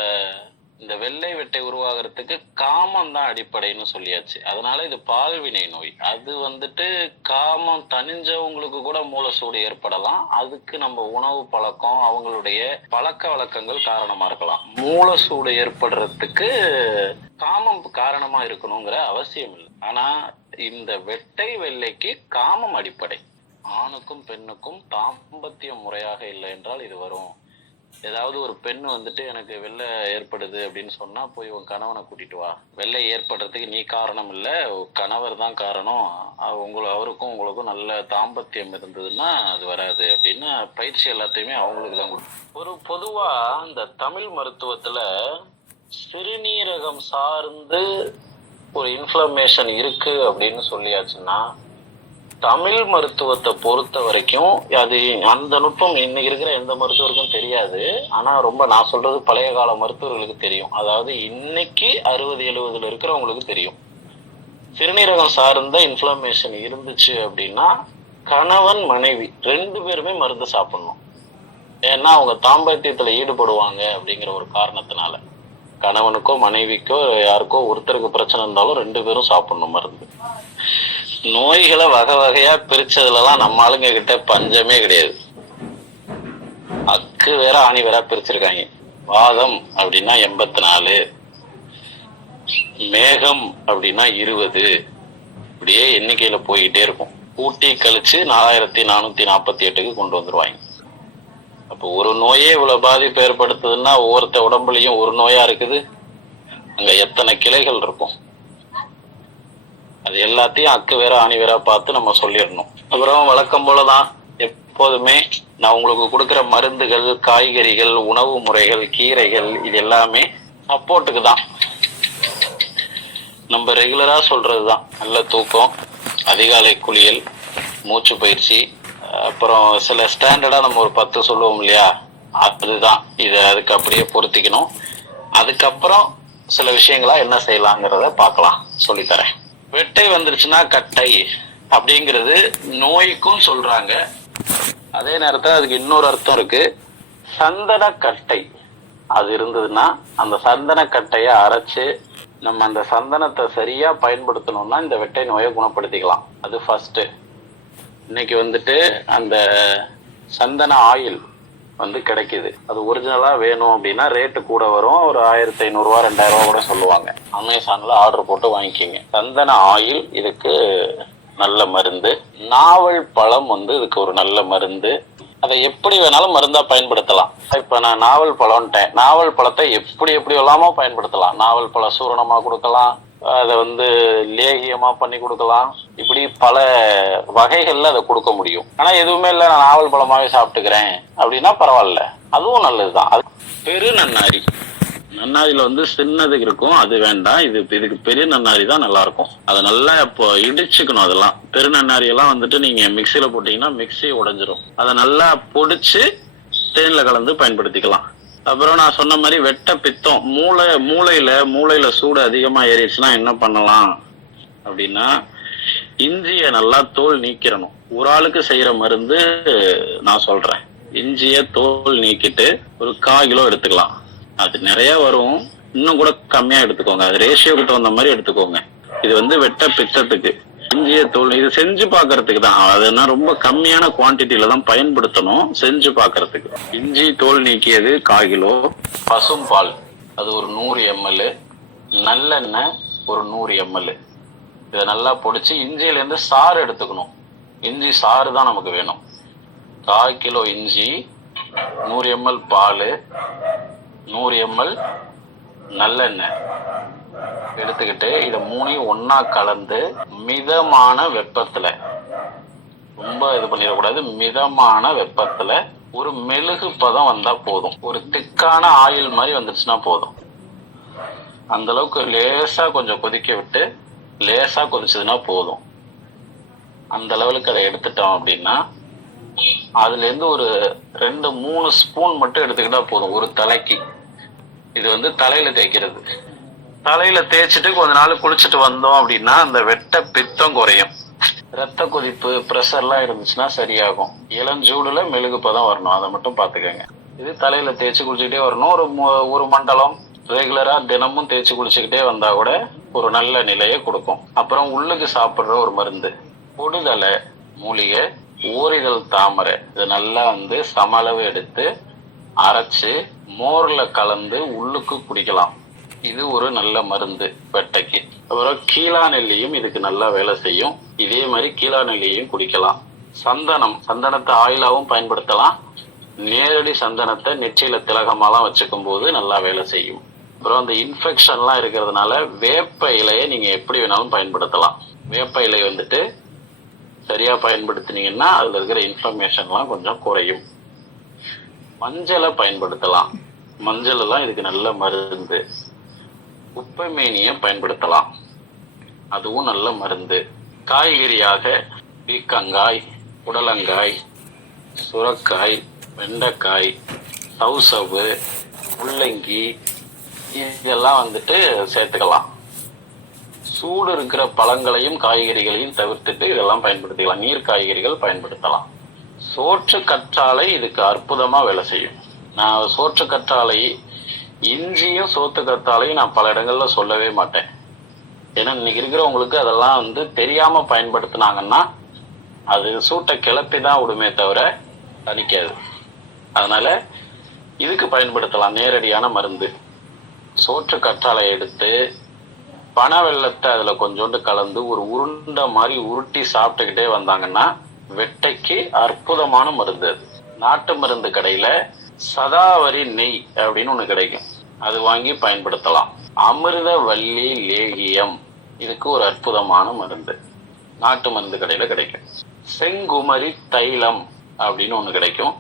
இந்த வெள்ளை வெட்டை உருவாகிறதுக்கு காமம் தான் அடிப்படைன்னு சொல்லியாச்சு. அதனால இது பால்வினை நோய். அது வந்துட்டு காமம் தனிஞ்சவங்களுக்கு கூட மூல சூடு ஏற்படலாம். அதுக்கு நம்ம உணவு பழக்கம், அவங்களுடைய பழக்க வழக்கங்கள் காரணமா இருக்கலாம். மூல சூடு ஏற்படுறதுக்கு காமம் காரணமா இருக்கணுங்கிற அவசியம் இல்லை. ஆனா இந்த வெட்டை வெள்ளைக்கு காமம் அடிப்படை. ஆணுக்கும் பெண்ணுக்கும் தாம்பத்தியம் முறையாக இல்லை என்றால் இது வரும். ஏதாவது ஒரு பெண் வந்துட்டு எனக்கு வெள்ளை ஏற்படுது அப்படின்னு சொன்னா போய் உன் கணவனை கூட்டிட்டு வா, வெள்ளை ஏற்படுறதுக்கு நீ காரணம் இல்ல, கணவர் தான் காரணம், அவருக்கும் உங்களுக்கும் நல்ல தாம்பத்தியம் இருந்ததுன்னா அது வராது அப்படின்னு பயிற்சி எல்லாத்தையுமே அவங்களுக்கு தான் கொடுக்கும். ஒரு பொதுவா இந்த தமிழ் மருத்துவத்துல சிறுநீரகம் சார்ந்து ஒரு இன்ஃப்ளமேஷன் இருக்கு அப்படின்னு சொல்லியாச்சுன்னா தமிழ் மருத்துவத்தை பொறுத்த வரைக்கும் அது அந்த நுட்பம் இன்னைக்கு இருக்கிற எந்த மருத்துவருக்கும் தெரியாது. ஆனா ரொம்ப நான் சொல்றது பழைய கால மருத்துவர்களுக்கு தெரியும். அதாவது இன்னைக்கு 60-70 இருக்கிறவங்களுக்கு தெரியும். சிறுநீரகம் சார்ந்த இன்ஃப்ளமேஷன் இருந்துச்சு அப்படின்னா கணவன் மனைவி 2 பேருமே மருந்து சாப்பிடணும். ஏன்னா அவங்க தாம்பத்தியத்துல ஈடுபடுவாங்க அப்படிங்கிற ஒரு காரணத்தினால. கணவனுக்கோ மனைவிக்கோ யாருக்கோ ஒருத்தருக்கு பிரச்சனை இருந்தாலும் 2 பேரும் சாப்பிடணும் மருந்து. நோய்களை வகை வகையா பிரிச்சதுலாம் நம்ம ஆளுங்க கிட்ட பஞ்சமே கிடையாது. அக்கு வேற ஆணி வேற பிரிச்சிருக்காங்க. வாதம் அப்படின்னா 84, மேகம் அப்படின்னா 20, இப்படியே எண்ணிக்கையில போய்கிட்டே இருக்கும். கூட்டி கழிச்சு 4448க்கு கொண்டு வந்துருவாங்க. அப்போ ஒரு நோயே இவ்வளவு பாதிப்பு ஏற்படுத்துதுன்னா ஒவ்வொருத்த உடம்புலயும் ஒரு நோயா இருக்குது, அங்க எத்தனை கிளைகள் இருக்கும். அது எல்லாத்தையும் அக்கு வேற ஆணி வேற பார்த்து நம்ம சொல்லிடணும். அப்புறம் வழக்கம் போலதான் எப்போதுமே நான் உங்களுக்கு கொடுக்குற மருந்துகள், காய்கறிகள், உணவு முறைகள், கீரைகள் இது எல்லாமே சப்போர்ட்டுக்கு தான். நம்ம ரெகுலரா சொல்றதுதான் நல்ல தூக்கம், அதிகாலை குளியல், மூச்சு பயிற்சி, அப்புறம் சில ஸ்டாண்டர்டா நம்ம ஒரு 10 சொல்லுவோம் இல்லையா, அதுதான். இதை அதுக்கு அப்படியே பொருத்திக்கணும். அதுக்கப்புறம் சில விஷயங்களா என்ன செய்யலாங்கிறத பார்க்கலாம், சொல்லித்தரேன். வெட்டை வந்துருச்சுன்னா கட்டை அப்படிங்கிறது நோய்க்கும் சொல்றாங்க. அதே நேரத்தில் அதுக்கு இன்னொரு அர்த்தம் இருக்கு. சந்தன கட்டை அது இருந்ததுன்னா அந்த சந்தன கட்டையை அரைச்சு நம்ம அந்த சந்தனத்தை சரியா பயன்படுத்தணும்னா இந்த வெட்டை நோயை குணப்படுத்திக்கலாம். அது ஃபர்ஸ்ட். இன்னைக்கு வந்துட்டு அந்த சந்தன ஆயில் வந்து கிடைக்குது. அது ஒரிஜினலா வேணும் அப்படின்னா ரேட்டு கூட வரும். ஒரு 1500 2000 கூட சொல்லுவாங்க. அமேசான்ல ஆர்டர் போட்டு வாங்கிக்கிங்க. சந்தன ஆயில் இதுக்கு நல்ல மருந்து. நாவல் பழம் வந்து இதுக்கு ஒரு நல்ல மருந்து. அதை எப்படி வேணாலும் மருந்தா பயன்படுத்தலாம். இப்ப நான் நாவல் பழம்ட்டேன். நாவல் பழத்தை எப்படி எல்லாமோ பயன்படுத்தலாம். நாவல் பழ சூரணமா கொடுக்கலாம், அதை வந்து லேகியமா பண்ணி கொடுக்கலாம். இப்படி பல வகைகள்ல அதை கொடுக்க முடியும். ஆனா எதுவுமே இல்லை, நான் நாவல் பழமாவே சாப்பிட்டுக்கிறேன் அப்படின்னா பரவாயில்ல, அதுவும் நல்லதுதான். அது பெரு நன்னாரி. நன்னாரியில வந்து சின்னதுக்கு இருக்கும், அது வேண்டாம். இதுக்கு பெரிய நன்னாரி தான் நல்லா இருக்கும். அதை நல்லா இப்போ இடிச்சுக்கணும். அதெல்லாம் பெரு நன்னாரி எல்லாம் வந்துட்டு நீங்க மிக்சியில போட்டீங்கன்னா மிக்சி உடைஞ்சிரும். அதை நல்லா பொடிச்சு தேன்ல கலந்து பயன்படுத்திக்கலாம். அப்புறம் நான் சொன்ன மாதிரி வெட்ட பித்தம், மூளையில சூடு அதிகமா ஏறிடுச்சுன்னா என்ன பண்ணலாம் அப்படின்னா, இஞ்சிய நல்லா தோல் நீக்கிறணும். ஒரு ஆளுக்கு செய்யற மருந்து நான் சொல்றேன். இஞ்சிய தோல் நீக்கிட்டு ஒரு 1/4 கிலோ எடுத்துக்கலாம். அது நிறைய வரும், இன்னும் கூட கம்மியா எடுத்துக்கோங்க. அது ரேஷியோக்கு தகுந்த மாதிரி எடுத்துக்கோங்க. இது வெட்ட பித்தத்துக்கு. இஞ்சிய தோல் இது செஞ்சு பாக்குறதுக்கு தான், அதுனா ரொம்ப கம்மியான குவான்டிட்டியில தான் பயன்படுத்தணும், செஞ்சு பாக்குறதுக்கு. இஞ்சி தோல் நீக்கியது 1/4 கிலோ, பசும் பால் அது ஒரு 100 ml, நல்லெண்ணெய் ஒரு 100 ml. இதை நல்லா பொடிச்சு இஞ்சியில இருந்து சாறு எடுத்துக்கணும். இஞ்சி சாறு தான் நமக்கு வேணும். 1/4 கிலோ இஞ்சி, 100 ml பால், 100 ml நல்லெண்ணெய் எடுத்துக்கிட்டு இதை 3 ஒன்னா கலந்து மிதமான வெப்பத்துல, ரொம்ப இது பண்ணிடக்கூடாது, மிதமான வெப்பத்துல ஒரு மெழுகு பதம் வந்தா போதும். ஒரு திக்கான ஆயில் மாதிரி வந்துச்சுன்னா போதும். அந்த அளவுக்கு லேசா கொஞ்சம் கொதிக்க விட்டு, லேசா கொதிச்சதுன்னா போதும். அந்த லெவலுக்கு அதை எடுத்துட்டோம் அப்படின்னா, அதுல இருந்து ஒரு 2-3 ஸ்பூன் மட்டும் எடுத்துக்கிட்டா போதும் ஒரு தலைக்கு. இது தலையில தேய்க்கிறது. தலையில தேய்ச்சிட்டு கொஞ்ச நாள் குளிச்சுட்டு வந்தோம் அப்படின்னா அந்த வெட்ட பித்தம் குறையும். ரத்த கொதிப்பு, பிரஷர் எல்லாம் இருந்துச்சுன்னா சரியாகும். இளஞ்சூடுல மெழுகு பதம் வரணும், அதை மட்டும் பாத்துக்கோங்க. இது தலையில தேய்ச்சி குளிச்சுக்கிட்டே வரணும். ஒரு மண்டலம் ரெகுலரா தினமும் தேய்ச்சி குளிச்சுக்கிட்டே வந்தா கூட ஒரு நல்ல நிலையை கொடுக்கும். அப்புறம் உள்ளுக்கு சாப்பிடுற ஒரு மருந்து, பொடுதலை மூலிகை, ஓரிதழ் தாமரை, இது நல்லா சம அளவு எடுத்து அரைச்சு மோர்ல கலந்து உள்ளுக்கு குடிக்கலாம். இது ஒரு நல்ல மருந்து வெட்டைக்கு. அப்புறம் கீழா நெல்லியும் இதுக்கு நல்லா வேலை செய்யும். இதே மாதிரி கீழா நெல்லியையும் குடிக்கலாம். சந்தனத்தை ஆயிலாவும் பயன்படுத்தலாம். நேரடி சந்தனத்தை நெற்றியில திலகமாலாம் வச்சுக்கும் போது நல்லா வேலை செய்யும். அப்புறம் அந்த இன்ஃபெக்ஷன்லாம் இருக்கிறதுனால வேப்ப இலையை நீங்க எப்படி வேணாலும் பயன்படுத்தலாம். வேப்ப இலை சரியா பயன்படுத்தினீங்கன்னா அதுல இருக்கிற இன்ஃபர்மேஷன்லாம் கொஞ்சம் குறையும். மஞ்சளை பயன்படுத்தலாம். மஞ்சள் எல்லாம் இதுக்கு நல்ல மருந்து. குப்பைமேனியை பயன்படுத்தலாம், அதுவும் நல்ல மருந்து. காய்கறியாக பீக்கங்காய், புடலங்காய், சுரக்காய், வெண்டைக்காய், சவுசவு, முள்ளங்கி இதெல்லாம் சேர்த்துக்கலாம். சூடு இருக்கிற பழங்களையும் காய்கறிகளையும் தவிர்த்துட்டு இதெல்லாம் பயன்படுத்திக்கலாம். நீர் காய்கறிகள் பயன்படுத்தலாம். சோற்று கற்றாழை இதுக்கு அற்புதமா வேலை செய்யும். நான் சோற்று கற்றாழை, இஞ்சியும் சோத்து கற்றாழையும் நான் பல இடங்கள்ல சொல்லவே மாட்டேன். ஏன்னா இன்னைக்கு இருக்கிறவங்களுக்கு அதெல்லாம் தெரியாம பயன்படுத்தினாங்கன்னா அது சூட்டை கிளப்பி தான் விடுமே தவிர தணிக்காது. அதனால இதுக்கு பயன்படுத்தலாம். நேரடியான மருந்து. சோற்று கற்றாழை எடுத்து பனை வெல்லத்தை அதுல கொஞ்சோண்டு கலந்து ஒரு உருண்டை மாதிரி உருட்டி சாப்பிட்டுக்கிட்டே வந்தாங்கன்னா வெட்டைக்கு அற்புதமான மருந்து. அது நாட்டு மருந்து கடையில சதாவரி நெய் அப்படின்னு ஒண்ணு கிடைக்கும், அது வாங்கி பயன்படுத்தலாம். அமிர்தவல்லி லேகியம் இதுக்கு ஒரு அற்புதமான மருந்து, நாட்டு மருந்து கடையில கிடைக்கும். செங்குமரி தைலம் அப்படின்னு ஒண்ணு கிடைக்கும்,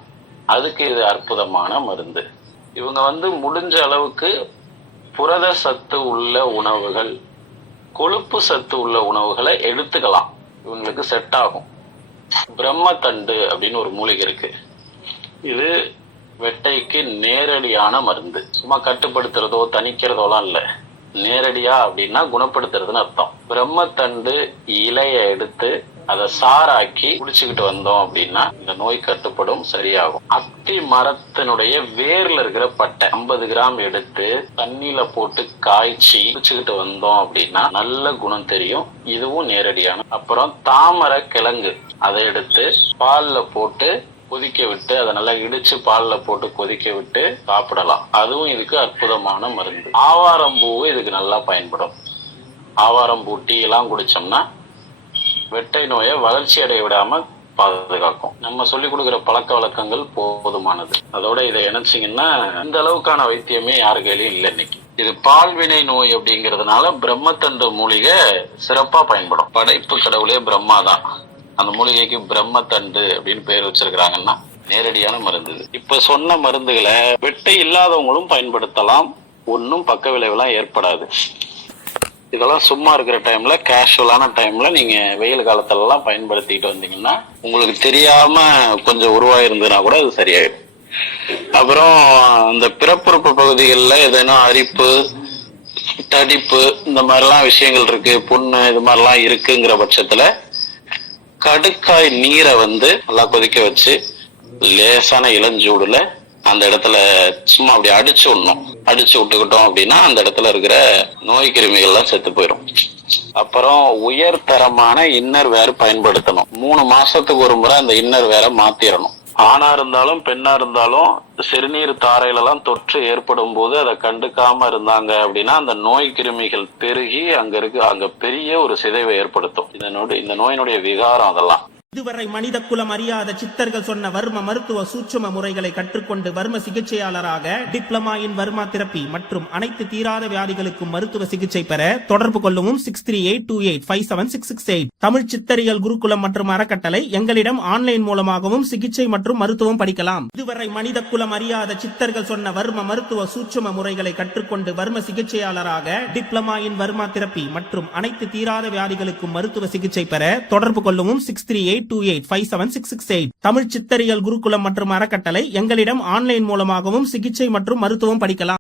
அதுக்கு இது அற்புதமான மருந்து. இவங்க முடிஞ்ச அளவுக்கு புரத சத்து உள்ள உணவுகள், கொழுப்பு சத்து உள்ள உணவுகளை எடுத்துக்கலாம், இவங்களுக்கு செட் ஆகும். பிரம்மத்தண்டு அப்படின்னு ஒரு மூலிகை இருக்கு. இது வெட்டைக்கு நேரடியான மருந்து. சும்மா கட்டுப்படுத்துறதோ தணிக்கிறதோலாம் இல்ல, நேரடியா அப்படின்னா குணப்படுத்துறதுன்னு அர்த்தம். பிரம்மத்தண்டு இலைய எடுத்து அதை சாராக்கி குடிச்சுக்கிட்டு வந்தோம் அப்படின்னா இந்த நோய் கட்டுப்படும், சரியாகும். அத்தி மரத்தினுடைய வேர்ல இருக்கிற பட்டை 50 கிராம் எடுத்து தண்ணியில போட்டு காய்ச்சி குடிச்சுக்கிட்டு வந்தோம் அப்படின்னா நல்ல குணம் தெரியும். இதுவும் நேரடியான. அப்புறம் தாமரை கிழங்கு அதை எடுத்து பால்ல போட்டு கொதிக்க விட்டு, அதை நல்லா இடிச்சு பால்ல போட்டு கொதிக்க விட்டு சாப்பிடலாம், அதுவும் இதுக்கு அற்புதமான மருந்து. ஆவாரம்பூ இதுக்கு நல்லா பயன்படும். ஆவாரம்பூ டீ எல்லாம் குடிச்சோம்னா வெட்டை நோயை வளர்ச்சி அடைய விடாம பாதுகாக்கும். நம்ம சொல்லி கொடுக்குற பழக்க வழக்கங்கள் போதுமானது. அதோட இதை இணைச்சிங்கன்னா இந்த அளவுக்கான வைத்தியமே யாரு கையிலும் இல்லை இன்னைக்கு. இது பால்வினை நோய் அப்படிங்கிறதுனால பிரம்மத்தண்டு மூலிகை சிறப்பா பயன்படும். படைப்பு கடவுளே பிரம்மா தான். அந்த மூலிகைக்கு பிரம்மத்தண்டு அப்படின்னு பேர் வச்சிருக்கிறாங்கன்னா நேரடியான மருந்து. இப்ப சொன்ன மருந்துகளை வெட்டை இல்லாதவங்களும் பயன்படுத்தலாம், ஒன்னும் பக்க விளைவுலாம் ஏற்படாது. இதெல்லாம் சும்மா இருக்கிற டைம்ல, கேஷுவலான டைம்ல நீங்க வெயில் காலத்துல எல்லாம் பயன்படுத்திட்டு வந்தீங்கன்னா உங்களுக்கு தெரியாம கொஞ்சம் உருவாயிருந்ததுன்னா கூட அது சரியாயிடும். அப்புறம் இந்த பிறப்புறுப்பு பகுதிகளில் ஏதேனும் அரிப்பு, தடிப்பு இந்த மாதிரிலாம் விஷயங்கள் இருக்கு, புண்ணு இது மாதிரிலாம் இருக்குங்கிற பட்சத்துல கடுக்காய் நீரை வந்து நல்லா கொதிக்க வச்சு லேசான இளஞ்சூடுல அந்த இடத்துல சும்மா அப்படி அடிச்சு விடணும். அடிச்சு விட்டுக்கிட்டோம் அப்படின்னா அந்த இடத்துல இருக்கிற நோய் கிருமிகள்லாம் செத்து போயிடும். அப்புறம் உயர்தரமான இன்னர் வேர் பயன்படுத்தணும். 3 மாசத்துக்கு ஒரு முறை அந்த இன்னர் வேரை மாத்திரணும். ஆணா இருந்தாலும் பெண்ணா இருந்தாலும் சிறுநீர் தாரையில எல்லாம் தொற்று ஏற்படும் போது அதை கண்டுக்காம இருந்தாங்க அப்படின்னா அந்த நோய் கிருமிகள் பெருகி அங்க பெரிய ஒரு சிதைவை ஏற்படுத்தும். இந்த நோயினுடைய விகாரம் அதெல்லாம். இதுவரை மனித குலம் அறியாத சித்தர்கள் சொன்ன வர்ம மருத்துவ சூட்சும முறைகளை கற்றுக்கொண்டு வர்ம சிகிச்சையாளராக டிப்ளமா இன் வர்மா தெரப்பி மற்றும் அனைத்து தீராத வியாதிகளுக்கும் மருத்துவ சிகிச்சை பெற தொடர்பு கொள்ளவும் 6382857668. தமிழ் சித்தரியல் குருகுலம் மற்றும் அறக்கட்டளை. எங்களிடம் ஆன்லைன் மூலமாகவும் சிகிச்சை மற்றும் மருத்துவம் படிக்கலாம். இதுவரை மனித குலம் அறியாத சித்தர்கள் சொன்ன வர்ம மருத்துவ சூட்சும முறைகளை கற்றுக்கொண்டு வர்ம சிகிச்சையாளராக டிப்ளமா இன் வர்மா தெரப்பி மற்றும் அனைத்து தீராத வியாதிகளுக்கும் மருத்துவ சிகிச்சை பெற தொடர்பு கொள்ளவும் 6382857668. தமிழ் சித்தரியல் குருகுலம் மற்றும் அறக்கட்டளை. எங்களிடம் ஆன்லைன் மூலமாகவும் சிகிச்சை மற்றும் மருத்துவம் படிக்கலாம்.